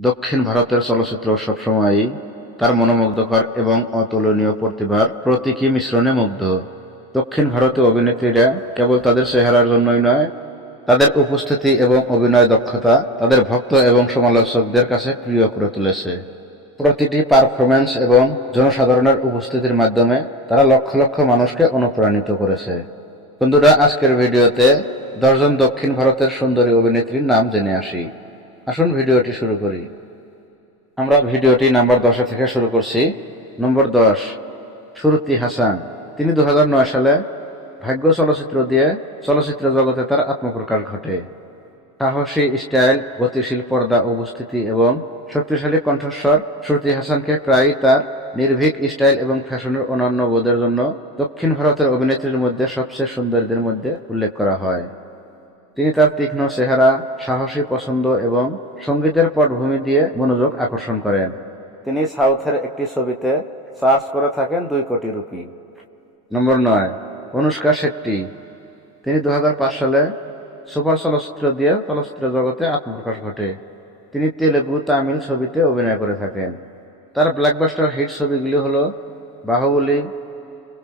দক্ষিণ ভারতের চলচ্চিত্র সবসময়ই তার মনোমুগ্ধকর এবং অতুলনীয় প্রতিভার প্রতীকী মিশ্রণে মুগ্ধ। দক্ষিণ ভারতীয় অভিনেত্রীরা কেবল তাদের চেহারার জন্যই নয়, তাদের উপস্থিতি এবং অভিনয় দক্ষতা তাদের ভক্ত এবং সমালোচকদের কাছে প্রিয় করে তুলেছে। প্রতিটি পারফরম্যান্স এবং জনসাধারণের উপস্থিতির মাধ্যমে তারা লক্ষ লক্ষ মানুষকে অনুপ্রাণিত করেছে। বন্ধুরা, আজকের ভিডিওতে 10 জন দক্ষিণ ভারতের সুন্দরী অভিনেত্রীর নাম জেনে আসি। আসুন ভিডিওটি শুরু করি। আমরা ভিডিওটি নাম্বার 10 থেকে শুরু করছি। নম্বর 10, শ্রুতি হাসান। তিনি 2009 সালে ভাগ্য চলচ্চিত্র দিয়ে চলচ্চিত্র জগতে তার আত্মপ্রকাশ ঘটে। সাহসী স্টাইল, গতিশীল পর্দা উপস্থিতি এবং শক্তিশালী কণ্ঠস্বর শ্রুতি হাসানকে প্রায়ই তার নির্ভীক স্টাইল এবং ফ্যাশনের অনন্য বোধের জন্য দক্ষিণ ভারতের অভিনেত্রীর মধ্যে সবচেয়ে সুন্দরীদের মধ্যে উল্লেখ করা হয়। তিনি তার তীক্ষ্ণ চেহারা, সাহসী পছন্দ এবং সঙ্গীতের পটভূমি দিয়ে মনোযোগ আকর্ষণ করেন। তিনি সাউথের একটি ছবিতে চার্জ করে থাকেন 2 কোটি রুপি। নম্বর 9, অনুষ্কা শেট্টি। তিনি 2005 সালে সুপার চলচ্চিত্র দিয়ে চলচ্চিত্র জগতে আত্মপ্রকাশ ঘটে। তিনি তেলেগু, তামিল ছবিতে অভিনয় করে থাকেন। তার ব্লকবাস্টার হিট ছবিগুলি হল বাহুবলী,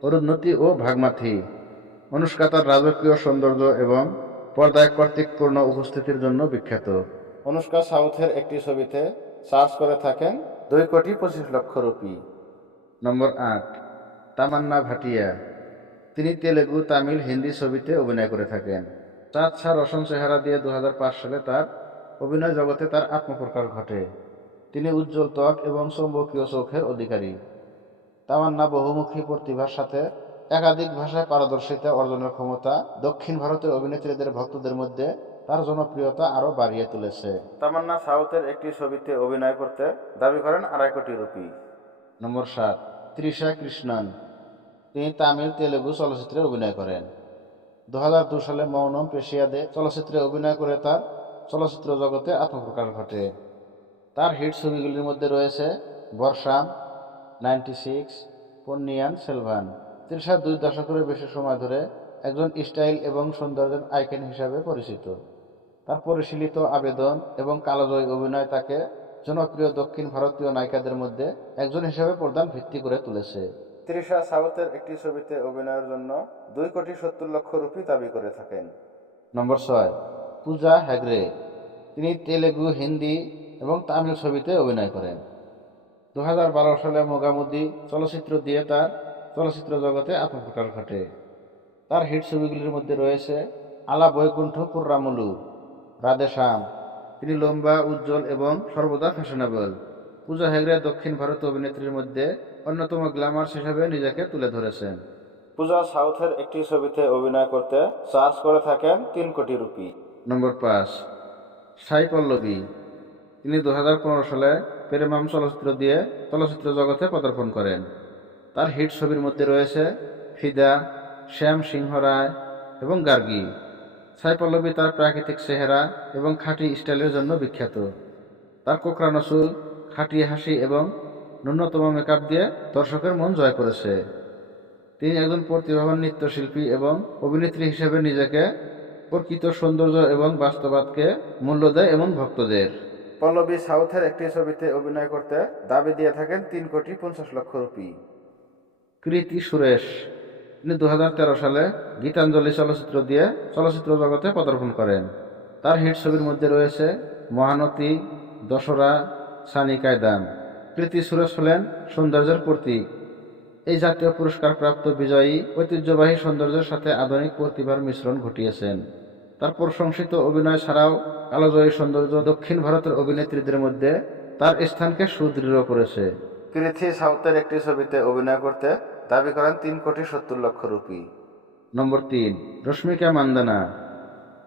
অরুন্ধতী ও ভাগমাথি। অনুষ্কা তার রাজকীয় সৌন্দর্য এবং পর্দায় কর্তৃত্বপূর্ণ উপস্থিতির জন্য বিখ্যাত। অনুষ্কা সাউথের একটি ছবিতে চার্জ করে থাকেন 2,25,00,000 রুপি। নম্বর 8, তামান্না ভাটিয়া। তিনি তেলেগু, তামিল, হিন্দি ছবিতে অভিনয় করে থাকেন। চাঁদছা রসন চেহারা দিয়ে 2005 সালে তার অভিনয় জগতে তার আত্মপ্রকাশ ঘটে। তিনি উজ্জ্বল ত্বক এবং চৌম্বকীয় চোখের অধিকারী। তামান্না বহুমুখী প্রতিভার সাথে একাধিক ভাষায় পারদর্শিতা অর্জনের ক্ষমতা দক্ষিণ ভারতের অভিনেত্রীদের ভক্তদের মধ্যে তার জনপ্রিয়তা আরও বাড়িয়ে তুলেছে। তামান্না সাউথের একটি ছবিতে অভিনয় করতে দাবি করেন 2.5 কোটি রুপি। নম্বর 7, তৃষা কৃষ্ণন। তিনি তামিল, তেলেগু চলচ্চিত্রে অভিনয় করেন। 2002 সালে মৌনম পেশিয়াদে চলচ্চিত্রে অভিনয় করে তার চলচ্চিত্র জগতে আত্মপ্রকাশ ঘটে। তার হিট ছবিগুলির মধ্যে রয়েছে বর্ষাম, 96, পন্নিয়ান সেলভান। তৃষা 2 দশকেরও বেশি সময় ধরে একজন স্টাইল এবং সৌন্দর্যের আইকন হিসাবে পরিচিত। তার পরিশীলিত আবেদন এবং কালজয়ী অভিনয় তাকে জনপ্রিয় দক্ষিণ ভারতীয় নায়িকাদের মধ্যে একজন হিসেবে প্রদান ভিত্তি করে তুলেছে। তৃষা সাউথের একটি ছবিতে অভিনয়ের জন্য 2,70,00,000 রুপি দাবি করে থাকেন। নম্বর 6, পূজা হেগড়ে। তিনি তেলেগু, হিন্দি এবং তামিল ছবিতে অভিনয় করেন। 2012 সালে মোগামুদি চলচ্চিত্র দিয়ে তার চলচ্চিত্র জগতে আত্মপ্রকাশ ঘটে। তার হিট ছবিগুলির মধ্যে রয়েছে আলা বৈকুণ্ঠ পুর্রামুলু, রাধেশ্যাম। তিনি লম্বা, উজ্জ্বল এবং সর্বদা ফ্যাশনেবল। পূজা হেগড়ে দক্ষিণ ভারতীয় অভিনেত্রীর মধ্যে অন্যতম গ্ল্যামার্স হিসেবে নিজেকে তুলে ধরেছেন। পূজা সাউথের একটি ছবিতে অভিনয় করতে চার্জ করে থাকেন 3 কোটি রুপি। নম্বর 5, সাই পল্লবী। তিনি 2015 সালে প্রেমাম চলচ্চিত্র দিয়ে চলচ্চিত্র জগতে পদার্পণ করেন। তার হিট ছবির মধ্যে রয়েছে ফিদা, শ্যাম সিংহ রায় এবং গার্গী। সাই পল্লবী তার প্রাকৃতিক চেহারা এবং খাঁটি স্টাইলের জন্য বিখ্যাত। তার কোঁকড়ানো চুল, খাঁটি হাসি এবং ন্যূনতম মেকআপ দিয়ে দর্শকের মন জয় করেছে। তিনি একজন প্রতিভাবান নৃত্যশিল্পী এবং অভিনেত্রী হিসেবে নিজেকে প্রকৃত সৌন্দর্য এবং বাস্তবতাকে মূল্য দেয় এবং ভক্তদের। পল্লবী সাউথের একটি ছবিতে অভিনয় করতে দাবি দিয়ে থাকেন 3,50,00,000 রুপি। কৃতি সুরেশ। তিনি 2013 সালে গীতাঞ্জলি চলচ্চিত্র দিয়ে চলচ্চিত্র জগতে পদার্পণ করেন। তার হিট ছবির মধ্যে রয়েছে মহানতী, দশরা, সানি কায়দান। কৃতি সুরেশ হলেন সৌন্দর্যের প্রতীক। এই জাতীয় পুরস্কারপ্রাপ্ত বিজয়ী ঐতিহ্যবাহী সৌন্দর্যের সাথে আধুনিক প্রতিভার মিশ্রণ ঘটিয়েছেন। তার প্রশংসিত অভিনয় ছাড়াও কালজয়ী সৌন্দর্য দক্ষিণ ভারতের অভিনেত্রীদের মধ্যে তার স্থানকে সুদৃঢ় করেছে। কৃতি সাউথের একটি ছবিতে অভিনয় করতে দাবি করেন 3,70,00,000 রুপি। নম্বর 3, রশ্মিকা মান্দানা।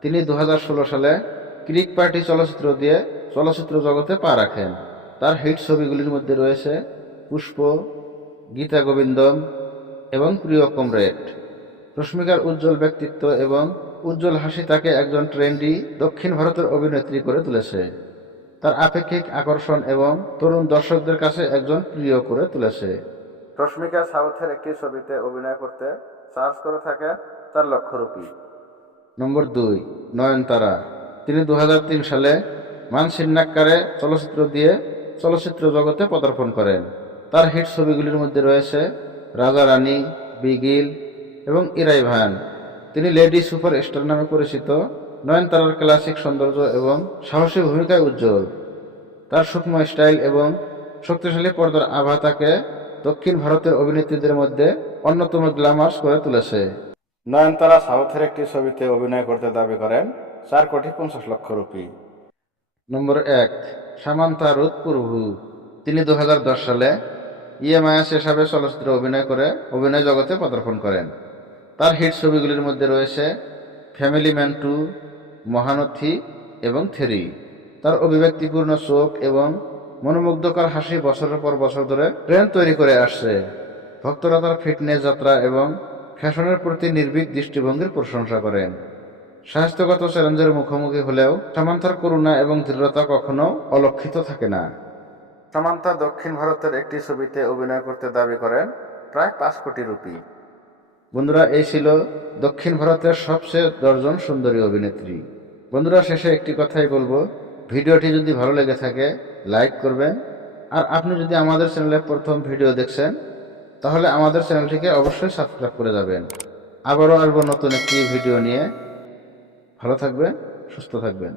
তিনি 2016 সালে ক্রিক পার্টি চলচ্চিত্র দিয়ে চলচ্চিত্র জগতে পা রাখেন। তার হিট ছবিগুলির মধ্যে রয়েছে পুষ্প, গীতা গোবিন্দম এবং প্রিয় কমরেড। রশ্মিকার উজ্জ্বল ব্যক্তিত্ব এবং উজ্জ্বল হাসি তাকে একজন ট্রেন্ডি দক্ষিণ ভারতের অভিনেত্রী করে তুলেছে। তার আপেক্ষিক আকর্ষণ এবং তরুণ দর্শকদের কাছে একজন প্রিয় করে তুলেছে। রশ্মিকা সাউথের একটি ছবিতে অভিনয় করতে চার্জ করে থাকে 4,00,000 রুপি। নম্বর 2, নয়নতারা। তিনি 2003 সালে মানসিন্নাক্কারে চলচ্চিত্র দিয়ে চলচ্চিত্র জগতে পদার্পণ করেন। তার হিট ছবিগুলির মধ্যে রয়েছে রাজা রানী, বিগিল এবং ইরাই ভান। তিনি লেডি সুপার স্টার নামে পরিচিত। নয়নতারার ক্লাসিক সৌন্দর্য এবং সাহসী ভূমিকায় উজ্জ্বল। তার সূক্ষ্ম স্টাইল এবং শক্তিশালী পর্দার আভা তাকে দক্ষিণ ভারতের অভিনেত্রীদের মধ্যে অন্যতম গ্ল্যামার্স করে তুলেছে। নয়নতারা সাউথের একটি ছবিতে অভিনয় করতে দাবি করেন 4,50,00,000 রুপি। নম্বর 1, সামান্থা রুথ প্রভু। তিনি 2010 সালে মায়া হিসাবে চলচ্চিত্রে অভিনয় করে অভিনয় জগতে পদার্পণ করেন। তার হিট ছবিগুলির মধ্যে রয়েছে ফ্যামিলি ম্যান 2, মহানথী এবং থেরি। তার অভিব্যক্তিপূর্ণ চোখ এবং মনোমুগ্ধকর হাসি বছরের পর বছর ধরে ট্রেন্ড তৈরি করে আসছে। ভক্তরা তার ফিটনেস যাত্রা এবং ফ্যাশনের প্রতি নির্ভীক দৃষ্টিভঙ্গির প্রশংসা করেন। স্বাস্থ্যগত চ্যালেঞ্জের মুখোমুখি হলেও সামান্থার করুণা এবং দৃঢ়তা কখনো অলক্ষিত থাকে না। সামান্থা দক্ষিণ ভারতের একটি ছবিতে অভিনয় করতে দাবি করেন প্রায় 5 কোটি রুপি। বন্ধুরা, এই ছিল দক্ষিণ ভারতের সবচেয়ে 10 জন সুন্দরী অভিনেত্রী। বন্ধুরা, শেষে একটি কথাই বলবো, ভিডিওটি যদি ভালো লেগে থাকে লাইক করবেন। আর আপনি যদি আমাদের চ্যানেলে প্রথম ভিডিও দেখছেন তাহলে আমাদের চ্যানেলটিকে অবশ্যই সাবস্ক্রাইব করে যাবেন। আবারও আসবো নতুন একটি ভিডিও নিয়ে। ভালো থাকবেন, সুস্থ থাকবেন।